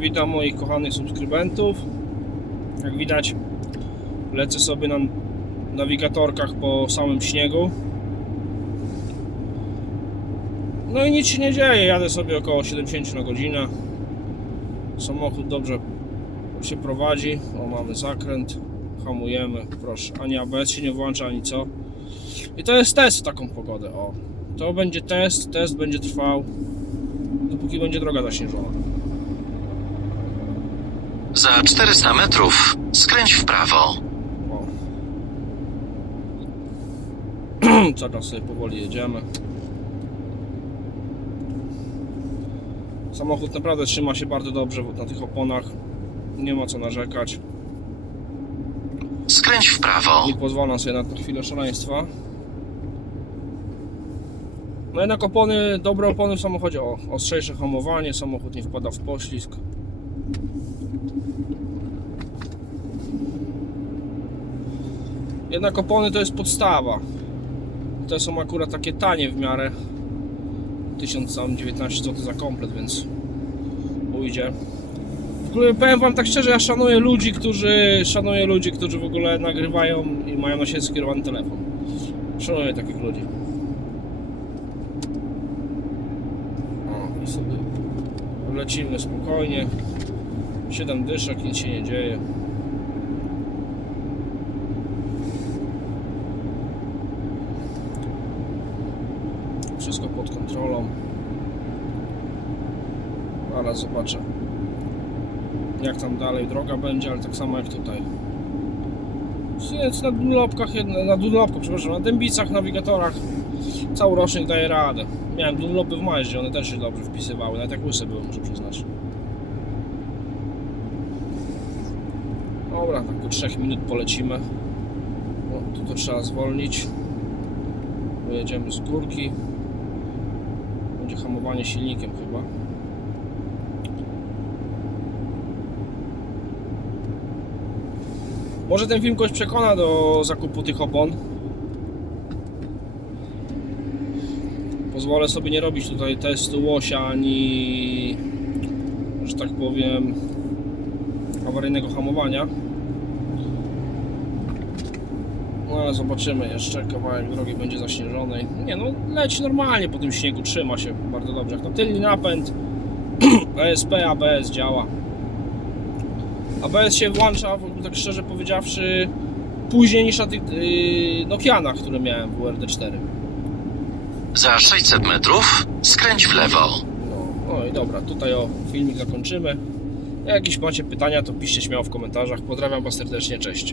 Witam moich kochanych subskrybentów. Jak widać, lecę sobie na nawigatorkach po samym śniegu. No i nic się nie dzieje. Jadę sobie około 70 na godzinę. Samochód dobrze się prowadzi. O, mamy zakręt. Hamujemy. Proszę. Ani ABS się nie włącza, ani co. I to jest test w taką pogodę. O. To będzie test. Test będzie trwał. Dopóki będzie droga zaśnieżona. Za 400 metrów skręć w prawo. Teraz sobie powoli jedziemy. Samochód naprawdę trzyma się bardzo dobrze na tych oponach. Nie ma co narzekać. Skręć w prawo. I pozwalam sobie na tę chwilę szaleństwa. No jednak opony, dobre opony w samochodzie. O, ostrzejsze hamowanie, samochód nie wpada w poślizg. Jednak opony to jest podstawa. Te są akurat takie tanie w miarę. 1019 zł za komplet, więc ujdzie. W ogóle powiem wam tak szczerze, ja szanuję ludzi, którzy szanuję ludzi, którzy w ogóle nagrywają i mają na siebie skierowany telefon. Szanuję takich ludzi. O, i sobie lecimy spokojnie. 7 dyszek, nic się nie dzieje. Wszystko pod kontrolą. Zaraz zobaczę jak tam dalej droga będzie, ale tak samo jak tutaj. Więc na dunlopkach, na dunlopkach, przepraszam, na dębicach, nawigatorach cały rocznik daje radę. Miałem dunlopy w Maździe, one też się dobrze wpisywały, nawet jak łyse były, muszę przyznać. Dobra, tak do 3 minut polecimy. O, tu to trzeba zwolnić. Pojedziemy z górki. Będzie hamowanie silnikiem chyba. Może ten film kogoś przekona do zakupu tych opon. Pozwolę sobie nie robić tutaj testu łosia ani, że tak powiem, awaryjnego hamowania. No ale zobaczymy jeszcze, kawałek drogi będzie zaśnieżonej. Nie no, leci normalnie po tym śniegu, trzyma się bardzo dobrze. Jak to tylny napęd, ESP, ABS działa. ABS się włącza, tak szczerze powiedziawszy, później niż na tych yy, Nokianach, które miałem w URD4. Za 600 metrów skręć w lewo. No, no i dobra, tutaj o filmik zakończymy. Jak jakieś macie pytania, to piszcie śmiało w komentarzach. Pozdrawiam Was serdecznie, cześć.